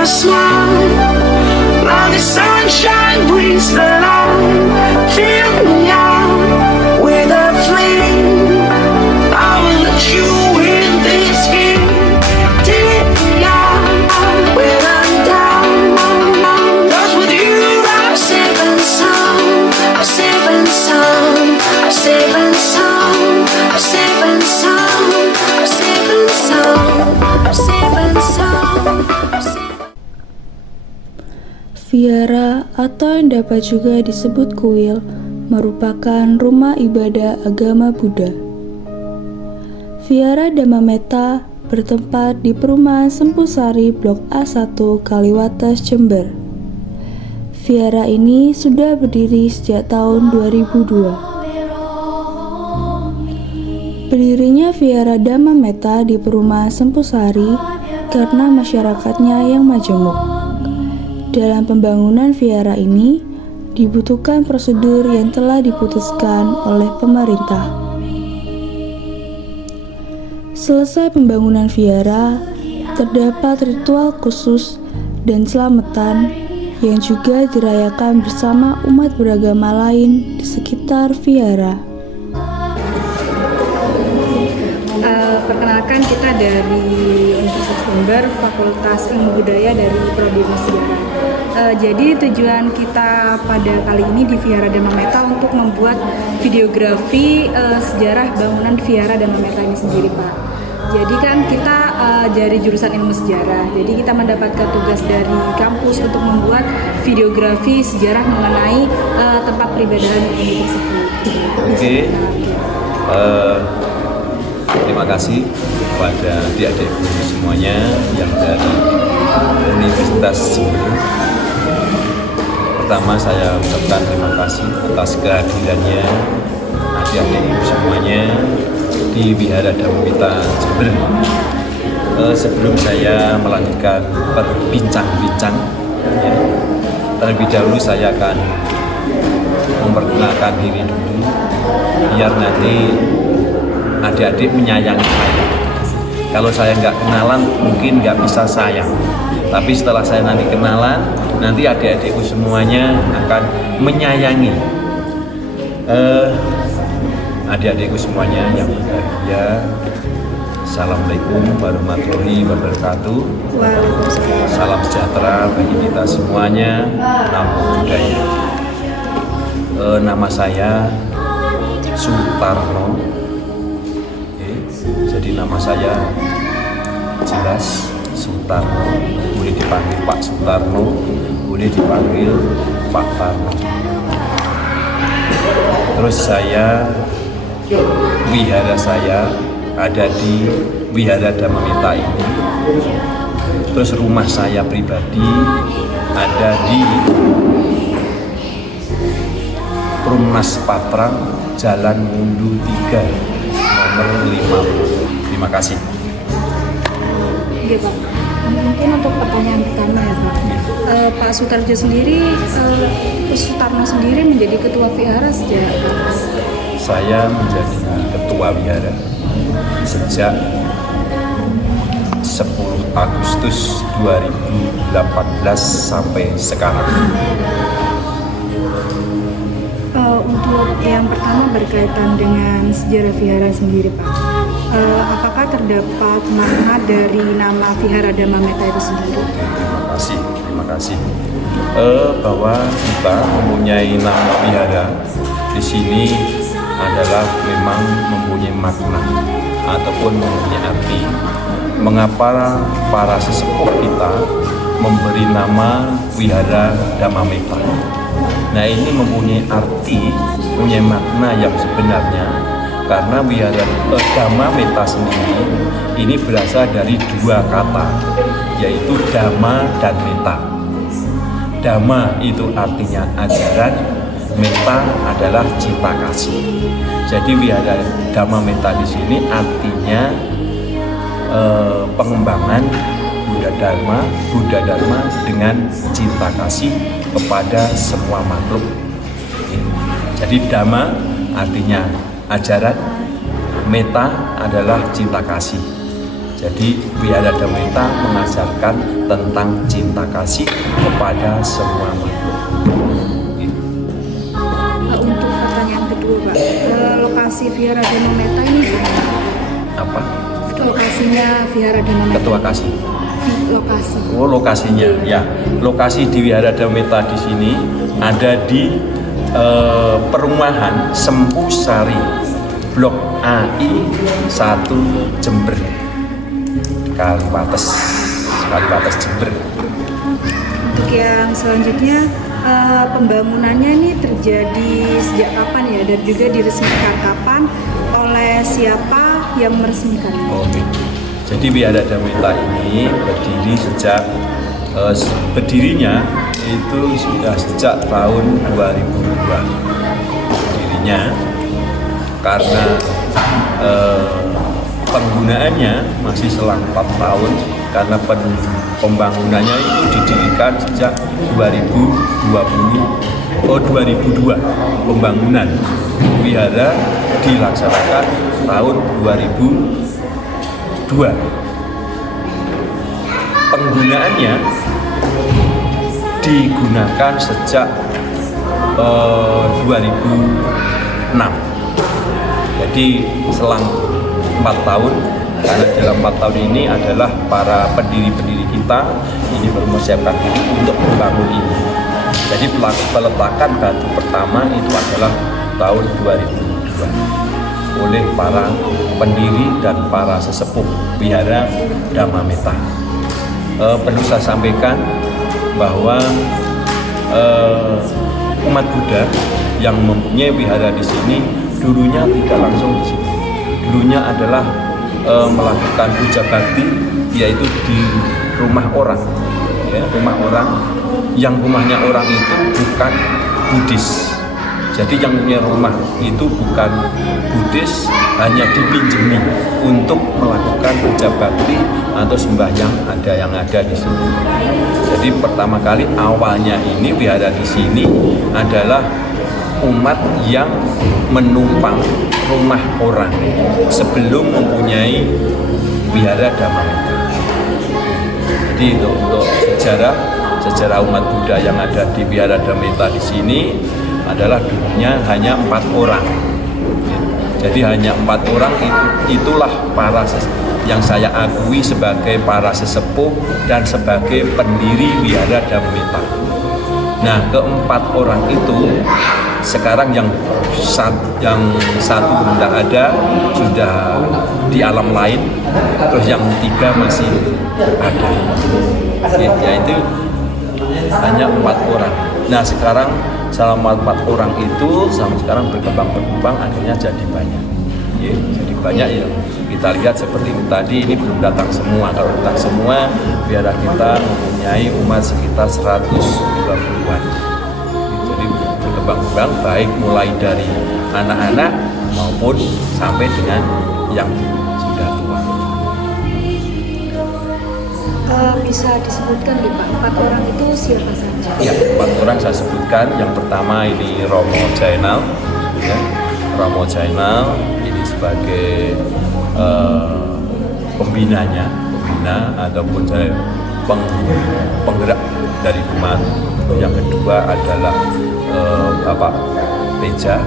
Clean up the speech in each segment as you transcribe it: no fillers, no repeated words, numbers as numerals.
your smile. Now the sunshine brings the light. Fill me out with a flame. I will let you in this game. Take me out when I'm down. 'Cause with you I'm safe and sound. I'm safe and sound. I'm safe and sound. I'm safe and sound. I'm safe and sound. I'm safe and sound. I'm safe. Vihara atau yang dapat juga disebut kuil merupakan rumah ibadah agama Buddha. Vihara Dhammametta bertempat di perumahan Sempusari Blok A1 Kaliwates, Jember. Vihara ini sudah berdiri sejak tahun 2002. Berdirinya Vihara Dhammametta di perumahan Sempusari karena masyarakatnya yang majemuk. Dalam pembangunan vihara ini dibutuhkan prosedur yang telah diputuskan oleh pemerintah. Selesai pembangunan vihara, terdapat ritual khusus dan selamatan yang juga dirayakan bersama umat beragama lain di sekitar vihara. Perkenalkan, kita dari Universitas Jember, Fakultas Ilmu Budaya dari Prodi Sejarah. Jadi tujuan kita pada kali ini di Vihara Dhammametta untuk membuat videografi sejarah bangunan Vihara Dhammametta ini sendiri, Pak. Jadi kan kita dari jurusan ilmu sejarah, jadi kita mendapatkan tugas dari kampus untuk membuat videografi sejarah mengenai tempat peribadahan ini tersebut. Oke. Terima kasih kepada adik-adik semuanya yang dari Universitas Jember. Pertama, saya ucapkan terima kasih atas kehadirannya adik-adik semuanya di Vihara Dhammametta Jember. Sebelum saya melanjutkan berbincang-bincang, ya, terlebih dahulu saya akan memperkenalkan diri dulu, biar nanti adik-adik menyayangi saya. Kalau saya nggak kenalan, mungkin nggak bisa sayang. Tapi setelah saya nanti kenalan, nanti adik-adikku semuanya akan menyayangi. Adik-adikku semuanya yang berbahagia, Assalamualaikum warahmatullahi wabarakatuh. Waalaikumsalam. Salam sejahtera bagi kita semuanya. Namo Buddhaya. Nama saya Sutarno. Jadi nama saya jelas Sutarno, boleh dipanggil Pak Sutarno, boleh dipanggil Pak Tarno. Terus wihara saya ada di Vihara Dhammametta ini. Terus rumah saya pribadi ada di Perumnas Patrang, Jalan Mundu 3, nomor 50. Terima kasih. Oke, Pak. Mungkin untuk pertanyaan pertama ya, Pak. Pak Sutarjo sendiri, Sutarno sendiri menjadi ketua vihara sejak kapan? Saya menjadi ketua wihara sejak 10 Agustus 2018 sampai sekarang. Untuk yang pertama berkaitan dengan sejarah vihara sendiri, Pak. Apakah terdapat makna dari nama Vihara Dhammametta itu sendiri? Terima kasih. Bahwa kita mempunyai nama wihara di sini adalah memang mempunyai makna ataupun mempunyai arti. Mengapa para sesepuh kita memberi nama Vihara Dhammametta? Nah, ini mempunyai arti, mempunyai makna yang sebenarnya, karena Vihara Dhammametta sendiri ini berasal dari dua kata, yaitu Dhamma dan Metta. Dhamma itu artinya ajaran, Metta adalah cinta kasih. Jadi Vihara Dhammametta di sini artinya pengembangan Buddha Dharma dengan cinta kasih kepada semua makhluk. Jadi Dhamma artinya ajaran, Metta adalah cinta kasih. Jadi Wihara Dhameta mengajarkan tentang cinta kasih kepada semua makhluk. Untuk pertanyaan kedua Pak, lokasi Vihara Dhameta ini gimana? Apa? Lokasinya Vihara Dhameta. Ketua kasih. Lokasi. Oh, lokasinya ya. Lokasi di Wihara Dhameta di sini ada di perumahan Sempusari Blok AI 1 Jember. Kaliwates Jember. Untuk yang selanjutnya, pembangunannya ini terjadi sejak kapan ya, dan juga diresmikan kapan, oleh siapa yang meresmikan? Oke. Jadi Wihara Dhameta ini berdiri sejak berdirinya itu sudah sejak tahun 2002. Berdirinya karena penggunaannya masih selang 4 tahun karena pembangunannya itu didirikan sejak 2002 pembangunan wihara dilaksanakan tahun 2002. Penggunaannya digunakan sejak 2006. Jadi selang 4 tahun, karena dalam 4 tahun ini adalah para pendiri-pendiri kita ini mempersiapkan diri untuk membangun ini. Jadi peletakan batu pertama itu adalah tahun 2002 oleh para pendiri dan para sesepuh Wihara Dhameta. Perlu saya sampaikan bahwa umat Buddha yang mempunyai wihara di sini dulunya tidak langsung di sini. Dulunya adalah melakukan puja bakti, yaitu di rumah orang, ya, rumah orang yang rumahnya orang itu bukan Buddhis. Jadi yang punya rumah itu bukan Buddhis, hanya dipinjemi untuk melakukan puja bakti atau sembahyang yang ada di sini. Jadi pertama kali awalnya ini wihara di sini adalah umat yang menumpang rumah orang sebelum mempunyai wihara Dhameta. Jadi untuk sejarah umat Buddha yang ada di wihara Dhameta di sini adalah dulunya hanya 4 orang. Jadi hanya 4 orang itulah para yang saya akui sebagai para sesepuh dan sebagai pendiri wihara Dhameta. Nah, keempat orang itu sekarang yang satu tidak ada, sudah di alam lain, terus yang 3 masih ada, yaitu hanya 4 orang. Nah, sekarang selama 4 orang itu sampai sekarang berkembang akhirnya jadi banyak. Ya, jadi banyak yang kita lihat seperti ini tadi, ini belum datang semua. Kalau datang semua, wihara kita mempunyai umat sekitar 120-an. Jadi berkembang baik mulai dari anak-anak maupun sampai dengan yang sudah tua. Bisa disebutkan nih Pak, 4 orang itu siapa saja? Ya, 4 orang saya sebutkan. Yang pertama ini Romo Jainal, ya. Romo Jainal ini sebagai pembina ataupun penggerak dari umat. Yang kedua adalah Bapak Teja.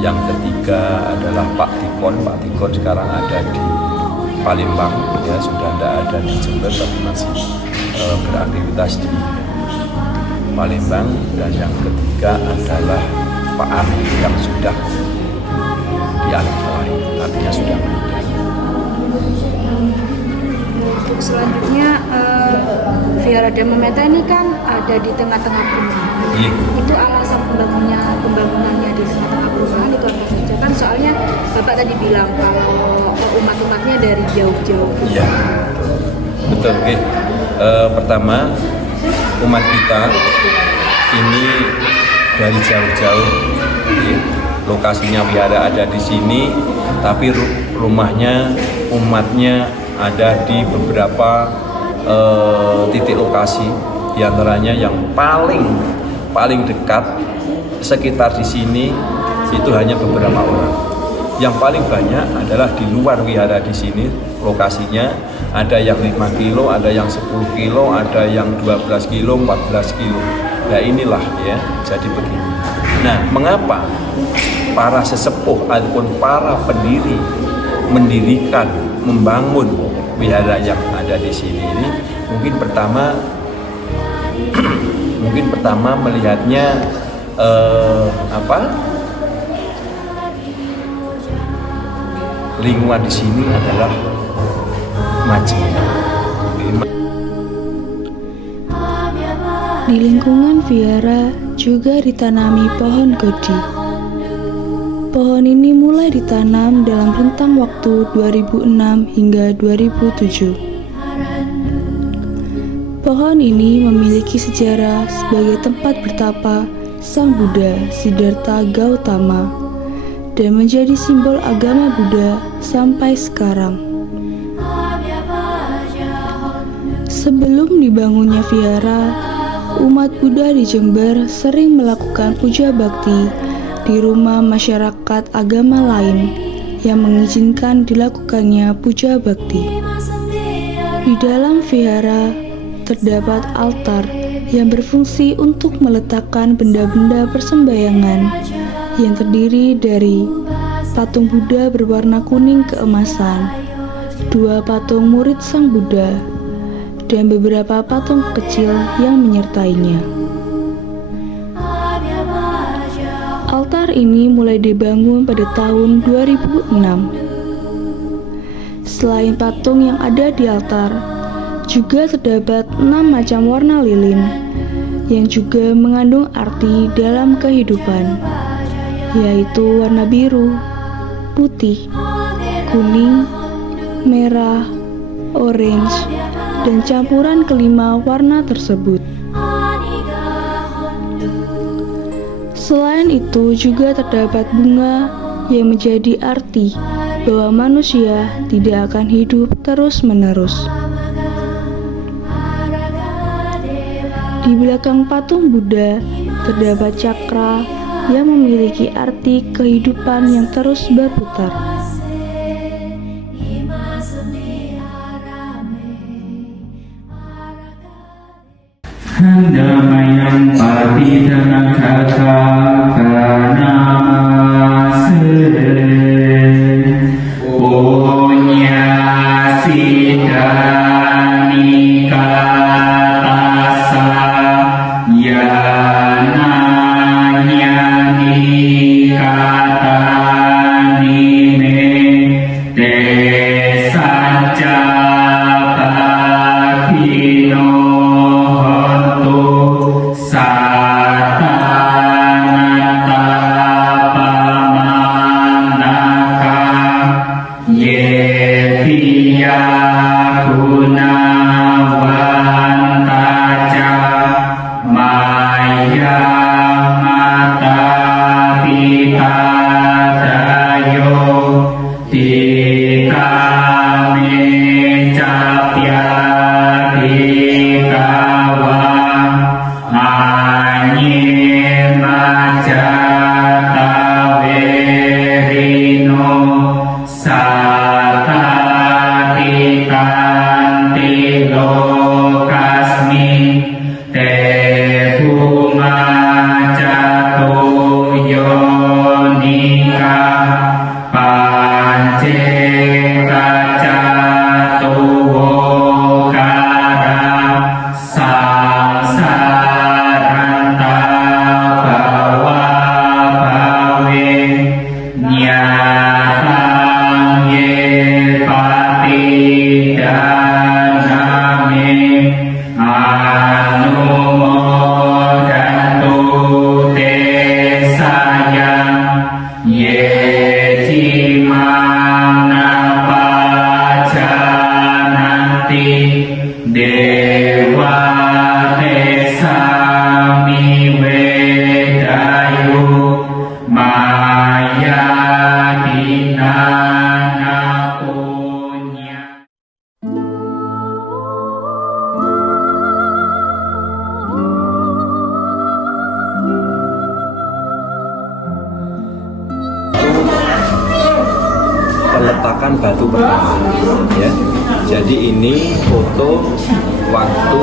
Yang ketiga adalah Pak Tikon. Pak Tikon sekarang ada di Palembang, ya, sudah tidak ada di Jember tapi masih beraktivitas di Palembang. Dan yang ketiga adalah Pak Ami yang sudah di alam lain, artinya sudah meninggal. Untuk selanjutnya, Vihara Dhameta ini kan ada di tengah-tengah perumahan. Iya. Itu alasan pembangunannya di tengah-tengah perumahan itu apa saja? Kan soalnya Bapak tadi bilang kalau umat-umatnya dari jauh-jauh. Iya, betul. Oke. Pertama, umat kita ini dari jauh-jauh. Lokasinya wihara ada di sini, tapi rumahnya umatnya ada di beberapa titik lokasi. Di antaranya yang paling dekat sekitar di sini itu hanya beberapa orang. Yang paling banyak adalah di luar wihara di sini lokasinya, ada yang 5 kilo, ada yang 10 kilo, ada yang 12 kilo, 14 kilo. Nah inilah ya, jadi begini. Nah, mengapa para sesepuh ataupun para pendiri mendirikan, membangun wihara yang ada di sini ini? Mungkin pertama melihatnya lingkungan di sini adalah majemuk. Di lingkungan vihara juga ditanami pohon godi. Pohon ini mulai ditanam dalam rentang waktu 2006 hingga 2007. Pohon ini memiliki sejarah sebagai tempat bertapa Sang Buddha Siddhartha Gautama dan menjadi simbol agama Buddha sampai sekarang. Sebelum dibangunnya vihara, umat Buddha di Jember sering melakukan puja bakti di rumah masyarakat agama lain yang mengizinkan dilakukannya puja bakti. Di dalam vihara terdapat altar yang berfungsi untuk meletakkan benda-benda persembahyangan yang terdiri dari patung Buddha berwarna kuning keemasan, 2 patung murid Sang Buddha, dan beberapa patung kecil yang menyertainya. Altar ini mulai dibangun pada tahun 2006. Selain patung yang ada di altar, juga terdapat 6 macam warna lilin yang juga mengandung arti dalam kehidupan, yaitu warna biru, putih, kuning, merah, orange, dan campuran kelima warna tersebut. Selain itu juga terdapat bunga yang menjadi arti bahwa manusia tidak akan hidup terus-menerus. Di belakang patung Buddha terdapat cakra yang memiliki arti kehidupan yang terus berputar. Handamayang patidana kata kanamase punya sidani katasa yananyani katani me desaja bakino satanata pamanaka yetiya gunawantaca maya mata pitadayo dikame capya dikawa verino satatikanti lokasmi tehuma yonika pancekacatuwokara samsaranta bawa bawe nyatang ye patidaname anumodantu te sayang ye cimana pajananti dewa tesami wedayu maya dinana punya. peletakan batu pertama. Ya, jadi ini foto waktu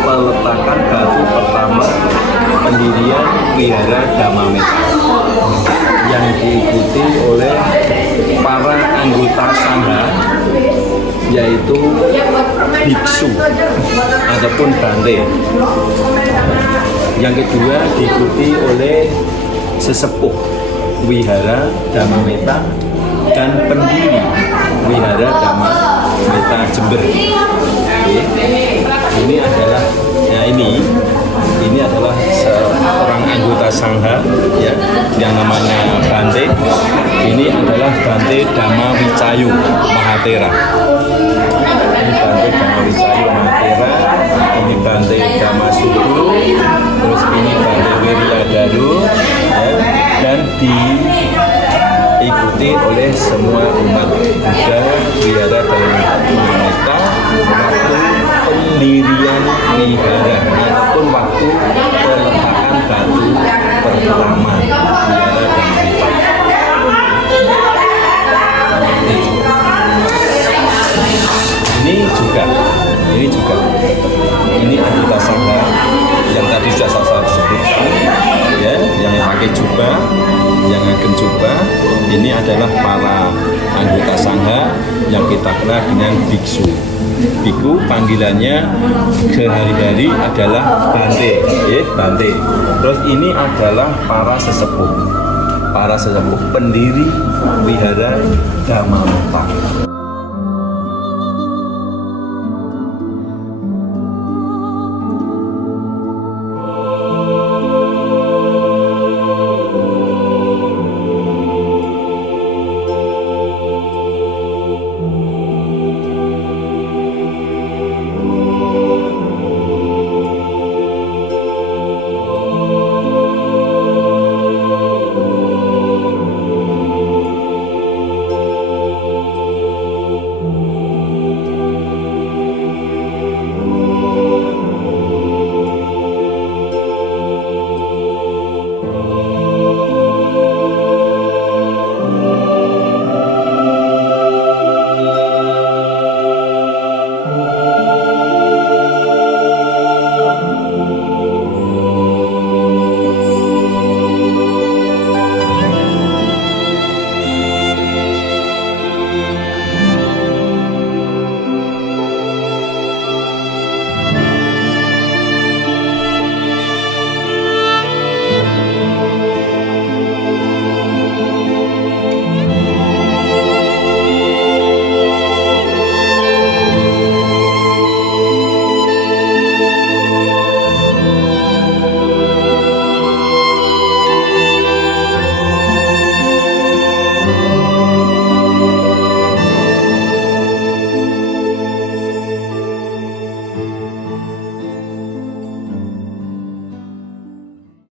peletakan batu pertama pendirian Wihara Dhamma Metta yang diikuti oleh para anggota sangha, yaitu biksu ataupun bante. Yang kedua diikuti oleh sesepuh Wihara Dhamma Metta dan pendiri Wihara Dhamma Metta Jember. Oke. Ini adalah ini adalah seorang anggota sangha, ya, yang namanya Bante. Ini adalah Bante Dhamma Wicayu Mahatera. Ini Bante Dhamma Wicayu Mahatera. Ini Bante Dhamma Sudu. Terus ini Bante Wiryadaru, ya, dan diikuti oleh semua umat Buddha Wihara Dhamma Metta waktu pendirian wihara ataupun waktu peletakan batu pertama Wihara Dhamma Metta. Ini anggota sangha yang tadi sudah saya sebutkan, ya, yang pakai jubah, yang ngagem jubah. Ini adalah para anggota sangha yang kita kenal dengan biksu. Biku panggilannya sehari-hari adalah Bante, Bante. Terus ini adalah para sesepuh pendiri Wihara Dhamma Metta.